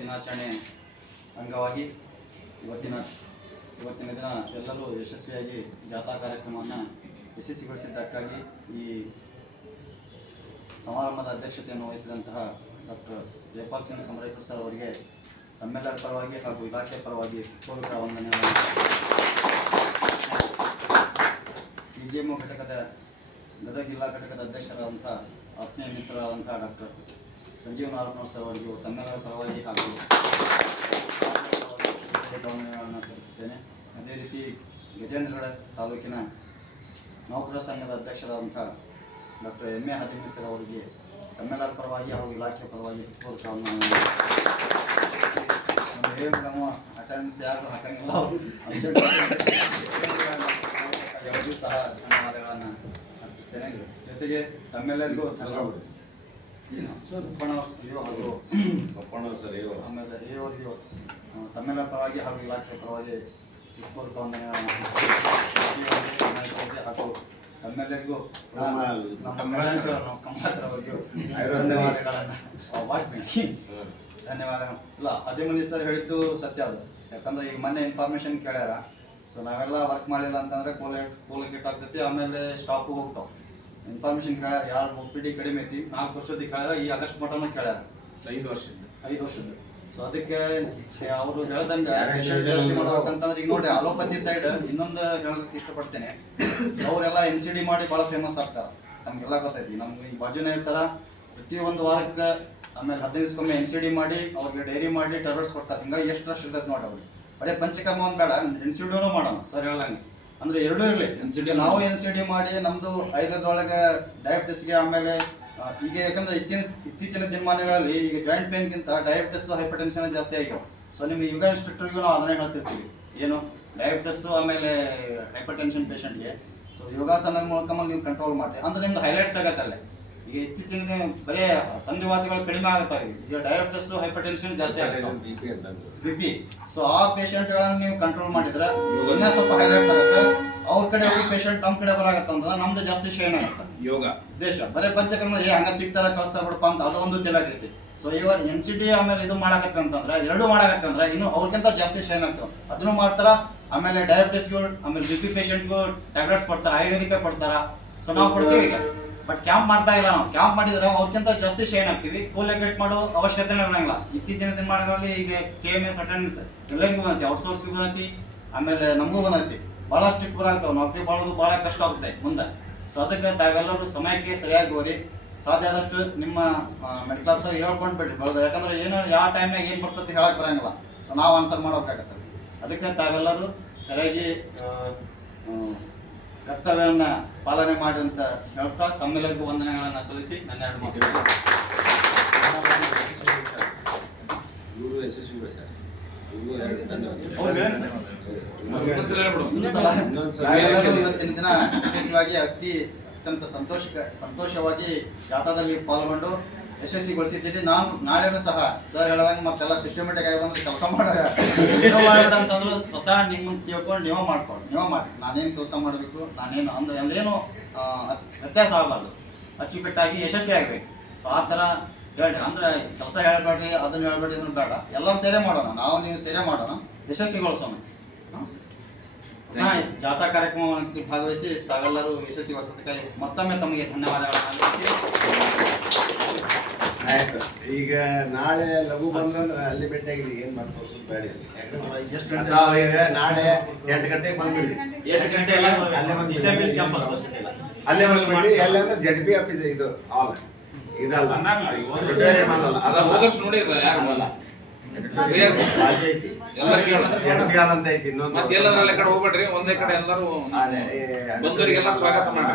ದಿನಾಚರಣೆ ಅಂಗವಾಗಿ ಇವತ್ತಿನ ದಿನ ಎಲ್ಲರೂ ಯಶಸ್ವಿಯಾಗಿ ಜಾಥಾ ಕಾರ್ಯಕ್ರಮವನ್ನು ಯಶಸ್ವಿಗೊಳಿಸಿದ್ದಕ್ಕಾಗಿ ಈ ಸಮಾರಂಭದ ಅಧ್ಯಕ್ಷತೆಯನ್ನು ವಹಿಸಿದಂತಹ ಡಾಕ್ಟರ್ ಜಯಪಾಲ್ ಸಿಂಗ್ ಸಮರೇಕರ್ ಸರ್ ಅವರಿಗೆ ತಮ್ಮೆಲ್ಲರ ಪರವಾಗಿ ಹಾಗೂ ಇಲಾಖೆ ಪರವಾಗಿ ಪೂರ್ವಕ ವಂದನೆಗಳು. PGMO ಘಟಕದ ಗದಗ ಜಿಲ್ಲಾ ಘಟಕದ ಅಧ್ಯಕ್ಷರಾದಂಥ ಆತ್ಮೀಯ ಮಿತ್ರರಾದಂಥ ಡಾಕ್ಟರ್ ಸಂಜೀವ್ ನಾರಾಯಣ್ ಸರ್ ಅವರಿಗೂ ತಮ್ಮೆಲ್ಲರ ಪರವಾಗಿ ಹಾಗೂ ವಂದನೆಗಳನ್ನು ಸಲ್ಲಿಸುತ್ತೇನೆ. ಅದೇ ರೀತಿ ಗಜೇಂದ್ರಗಡ ತಾಲೂಕಿನ ನೌಕರರ ಸಂಘದ ಅಧ್ಯಕ್ಷರಾದಂಥ ಡಾಕ್ಟರ್ ಎಮ್ಮೆ ಹದಿಮನಿ ಸರ್ ಅವರಿಗೆ ತಮ್ಮೆಲ್ಲರ ಪರವಾಗಿ ಹಾಗೂ ಇಲಾಖೆ ಪರವಾಗಿ ಪೂರ್ವಕ ವಂದನೆಗಳು. ನಮ್ಮ ಅಟೆಂಡೆನ್ಸ್ ಯಾರು ಹಾಕಂಗಿಲ್ಲ ಅವರಿಗೂ ಸಹ ಧನ್ಯವಾದಗಳನ್ನು ಅರ್ಪಿಸ್ತೇನೆ. ಜೊತೆಗೆ ತಮ್ಮೆಲ್ಲರಿಗೂ ಧನ್ಯವಾದ. ಆಮೇಲೆ ಅವರಿಗೂ ತಮ್ಮೆಲ್ಲರ ಪರವಾಗಿ ಹಾಗೂ ಇಲಾಖೆ ಪರವಾಗಿ ಪೂರ್ವಕ ವಂದನೆಗಳನ್ನು ಹಾಗೂ ತಮ್ಮೆಲ್ಲರಿಗೂ ಕಮಲಾಕರ್ ಧನ್ಯವಾದಗಳು. ಇಲ್ಲ ಹದಿಮನಿ ಸರ್ ಹೇಳಿದ್ದು ಸತ್ಯ ಅದು. ಯಾಕಂದ್ರೆ ಈಗ ಮೊನ್ನೆ ಇನ್ಫಾರ್ಮೇಶನ್ ಕೇಳ್ಯಾರ. ಸೊ ನಾವೆಲ್ಲ ವರ್ಕ್ ಮಾಡಿಲ್ಲ ಅಂತಂದ್ರೆ ಕೋಲ್ ಕಿಟ್ ಆಗ್ತೈತಿ, ಆಮೇಲೆ ಸ್ಟಾಪು ಹೋಗ್ತಾವ. ಇನ್ಫಾರ್ಮೇಶನ್ ಕೇಳ್ಯಾರ, ಯಾರು OPD ಕಡಿಮೆ ಐತಿ 4 ವರ್ಷದ ಕೇಳ್ಯಾರ, ಈ ಆಗಸ್ಟ್ ಮಟನೂ ಕೇಳ್ಯಾರ 5 ವರ್ಷದ್ದು. ಸೊ ಅದಕ್ಕೆ ಅವರು ಹೇಳ್ದಂಗೆ ಜಾಸ್ತಿ ಮಾಡ್ಬೇಕಂತಂದ್ರೆ ಈಗ ನೋಡ್ರಿ ಅಲೋಪತಿ ಸೈಡ್ ಇನ್ನೊಂದು ಹೇಳೋದಕ್ಕೆ ಇಷ್ಟಪಡ್ತೇನೆ. ಅವರೆಲ್ಲ NCD ಮಾಡಿ ಭಾಳ ಫೇಮಸ್ ಆಗ್ತಾರ. ನಮ್ಗೆಲ್ಲ ಗೊತ್ತೈತಿ. ನಮ್ಗೆ ಈ ಬಾಜುನೇ ಇರ್ತಾರ, ಪ್ರತಿಯೊಂದು ವಾರಕ್ಕೆ ಆಮೇಲೆ 15 ದಿವಸಕ್ಕೊಮ್ಮೆ NCD ಮಾಡಿ ಅವ್ರಿಗೆ ಡೈರಿ ಮಾಡಿ ಟ್ಯಾಬ್ಲೆಟ್ಸ್ ಕೊಡ್ತಾರೆ. ಹಿಂಗಾಗಿ ಎಷ್ಟು ರಶ್ ಇರ್ತೈತೆ ನೋಡಿ. ಅವ್ರಿಗೆ ಬರೀ ಪಂಚಕರ್ಮ ಒಂದು ಬೇಡ, NCDನೂ ಮಾಡೋಣ ಸರ್ ಹೇಳ್ದಂಗೆ. ಅಂದ್ರೆ ಎರಡೂ ಇರಲಿ. ನಾವು NCD ಮಾಡಿ ನಮ್ಮದು ಆಯುರ್ವೇದದೊಳಗೆ ಡಯಾಬಿಟಿಸ್ಗೆ, ಆಮೇಲೆ ಈಗ ಯಾಕಂದ್ರೆ ಇತ್ತೀಚಿನ ದಿನಮಾನಗಳಲ್ಲಿ ಈಗ ಜಾಯಿಂಟ್ ಪೇನ್ಗಿಂತ ಡಯಾಬಿಟಿಸ್ ಹೈಪರ್ಟೆನ್ಷನ್ ಜಾಸ್ತಿ ಆಗ್ಯಾವ. ಸೊ ನಿಮ್ಗೆ ಯೋಗ ಇನ್ಸ್ಟ್ರಕ್ಟರ್ಗೂ ನಾವು ಅದನ್ನೇ ಹೇಳ್ತಿರ್ತೀವಿ, ಏನು ಡಯಾಬಿಟಿಸ್ ಆಮೇಲೆ ಹೈಪರ್ಟೆನ್ಷನ್ ಪೇಷಂಟ್ಗೆ ಸೊ ಯೋಗಾಸನ ಮೂಲಕ ನೀವು ಕಂಟ್ರೋಲ್ ಮಾಡಿರಿ ಅಂದ್ರೆ ನಿಮ್ದು ಹೈಲೈಟ್ಸ್ ಆಗತ್ತಲ್ಲ. ಈಗ ಇತ್ತೀಚಿನ ದಿನ ಬರೀ ಸಂಧಿವಾತಗಳು ಕಡಿಮೆ ಆಗುತ್ತವೆ. ಈಗ ಡಯಾಬಿಟಿಸ್ ಹೈಪರ್ಟೆನ್ಷನ್ ಜಾಸ್ತಿ ಆಗುತ್ತೆ, BP. ಸೊ ಆ ಪೇಷಂಟ್ಗಳನ್ನು ನೀವು ಕಂಟ್ರೋಲ್ ಮಾಡಿದ್ರೆ ಇನ್ನೂ ಸ್ವಲ್ಪ ಹೈಲೈಟ್ಸ್ ಆಗುತ್ತೆ. ಅವ್ರ ಕಡೆ ಹೋಗಿ ಪೇಷಂಟ್ ನಮ್ಮ ಕಡೆ ಬರಾಗತ್ತ ಅಂದ್ರೆ ನಮ್ದು ಜಾಸ್ತಿ ಶೇನ್ ಆಗುತ್ತೆ. ಯೋಗ ದೇಶ ಬರೀ ಪಂಚಕರ್ಮ ಹಂಗ ತಿಕ್ತಾರ ಕಳಿಸ್ತಾ ಬಿಡಪ್ಪ ಅಂತ ಅದೊಂದು ತಿಳಾಗೈತಿ. ಸೊ ಇವಾಗ NCD ಆಮೇಲೆ ಇದು ಮಾಡಾಕತ್ತೆ ಅಂತಂದ್ರೆ ಎರಡು ಮಾಡಾಕತ್ತೆ ಅಂದ್ರೆ ಇನ್ನು ಅವ್ರಿಗಿಂತ ಜಾಸ್ತಿ ಶೇನ್ ಆಗ್ತಾವ. ಅದನ್ನು ಮಾಡ್ತಾರ. ಆಮೇಲೆ ಡಯಾಬಿಟಿಸ್ಗಳು, ಆಮೇಲೆ BP ಪೇಷಂಟ್ಗೂ ಟ್ಯಾಬ್ಲೆಟ್ಸ್ ಕೊಡ್ತಾರ, ಆಯುರ್ವೇದಿಕ ಕೊಡ್ತಾರ. ಸೊ ನಾವು ಕೊಡ್ತೀವಿ ಈಗ, ಬಟ್ ಕ್ಯಾಂಪ್ ಮಾಡ್ತಾ ಇಲ್ಲ. ನಾವು ಕ್ಯಾಂಪ್ ಮಾಡಿದ್ರೆ ಅವ್ರಿಗಿಂತ ಜಾಸ್ತಿ ಶೇನ್ ಆಗ್ತೀವಿ. ಕೋಲೆಗೇಟ್ ಮಾಡೋ ಅವಶ್ಯಕತೆನೇ ಇರೋಂಗಿಲ್ಲ. ಇತ್ತೀಚಿನ ದಿನಮಾನಗಳಲ್ಲಿ ಈಗ KMS ಅಟೆಂಡೆನ್ಸ್ ಎಲ್ಲರಿಗೂ ಬಂದೈತಿ, ಔಟ್ಸೋರ್ಸ್ಗೂ ಬಂದೈತಿ, ಆಮೇಲೆ ನಮಗೂ ಬಂದೈತಿ. ಭಾಳ ಸ್ಟ್ರಿಕ್ಟ್ ಬರಾಗ್ತಾವೆ. ನೌಕರಿ ಮಾಡೋದು ಭಾಳ ಕಷ್ಟ ಆಗುತ್ತೆ ಮುಂದೆ. ಸೊ ಅದಕ್ಕೆ ತಾವೆಲ್ಲರೂ ಸಮಯಕ್ಕೆ ಸರಿಯಾಗಿ ಹೋಗಿ ಸಾಧ್ಯ ಆದಷ್ಟು ನಿಮ್ಮ ಮೆಡಿಕಲ್ ಆಫೀಸರ್ ಹೇಳ್ಕೊಂಡು ಬಿಡ್ರಿ ಬರೋದು. ಯಾಕಂದ್ರೆ ಏನು ಯಾವ ಟೈಮ್ನಾಗ ಏನು ಬರ್ತದೆ ಹೇಳಕ್ ಬರೋಂಗಿಲ್ಲ. ಸೊ ನಾವು ಆನ್ಸರ್ ಮಾಡೋಕ್ಕಾಗತ್ತೆ. ಅದಕ್ಕೆ ತಾವೆಲ್ಲರೂ ಸರಿಯಾಗಿ ಕರ್ತವ್ಯವನ್ನು ಪಾಲನೆ ಮಾಡಿ ಅಂತ ಹೇಳ್ತಾ ತಮ್ಮೆಲ್ಲರಿಗೂ ವಂದನೆಗಳನ್ನು ಸಲ್ಲಿಸಿ ನನ್ನ 2 ಮಾತು ಇವತ್ತಿನ ದಿನ ವಿಶೇಷವಾಗಿ ಅತ್ಯಂತ ಸಂತೋಷವಾಗಿ ಜಾಥಾದಲ್ಲಿ ಪಾಲ್ಗೊಂಡು ಯಶಸ್ವಿಗೊಳಿಸಿದ್ದೀನಿ. ನಾನು ನಾಳೆನೂ ಸಹ ಸರ್ ಹೇಳಿದಂಗೆ ಮತ್ತೆಲ್ಲ ಸಿಸ್ಟಮೆಟಿಕ್ ಆಗಿ ಬಂದು ಕೆಲಸ ಮಾಡೋಣ ಅಂತಂದ್ರು ಸ್ವತಃ ನಿಮ್ಮನ್ನು ತಿಳ್ಕೊಂಡು ನೀವೇ ಮಾಡಿ ನಾನೇನು ಕೆಲಸ ಮಾಡಬೇಕು, ನಾನೇನು ಅಂದ್ರೆ ಅಲ್ಲೇನು ವ್ಯತ್ಯಾಸ ಆಗಬಾರ್ದು, ಅಚ್ಚುಕಟ್ಟಾಗಿ ಯಶಸ್ವಿ ಆಗಬೇಕು. ಸೊ ಆ ಥರ ಹೇಳ್ರಿ. ಅಂದ್ರೆ ಕೆಲಸ ಹೇಳ್ಬೇಡ್ರಿ, ಅದನ್ನು ಹೇಳ್ಬೇಡ್ರಿ, ಇದನ್ನು ಬೇಡ, ಎಲ್ಲರೂ ಸೇರೇ ಮಾಡೋಣ, ನಾವು ನೀವು ಸೇರೇ ಮಾಡೋಣ, ಯಶಸ್ವಿಗೊಳಿಸೋಣ. ಜಾಥಾ ಕಾರ್ಯಕ್ರಮವನ್ನು ಭಾಗವಹಿಸಿ ತಾವೆಲ್ಲರೂ ಯಶಸ್ವಿಗೊಳಿಸೋದಕ್ಕೆ ಮತ್ತೊಮ್ಮೆ ತಮಗೆ ಧನ್ಯವಾದಗಳನ್ನು. ಆಯ್ತು. ಈಗ ನಾಳೆ ಲಘು ಬಂದ್ರೆ ಅಲ್ಲಿ ಭೇಟಿಯಾಗಿರಿ. ಏನ್ ಮಾಡ್ತಾರೆ ಬೇಡ, ಈಗ ನಾಳೆ 8 ಗಂಟೆಗೆ ಬಂದ್ಬಿಡ್ರಿ. 8 ಗಂಟೆ ಅಲ್ಲೇ ಬಂದ್ಬಿಡ್ರಿ. ಎಲ್ಲ ಅಂದ್ರೆ ZB ಆಫೀಸ್ ಇದು ಹಾಲ್ ಇದಲ್ಲ, ಹೋಗ್ಬೇಡ್ರಿ. ಒಂದೇ ಕಡೆ ಎಲ್ಲರೂ ಬಂದವರಿಗೆಲ್ಲ ಸ್ವಾಗತ ಮಾಡಿ.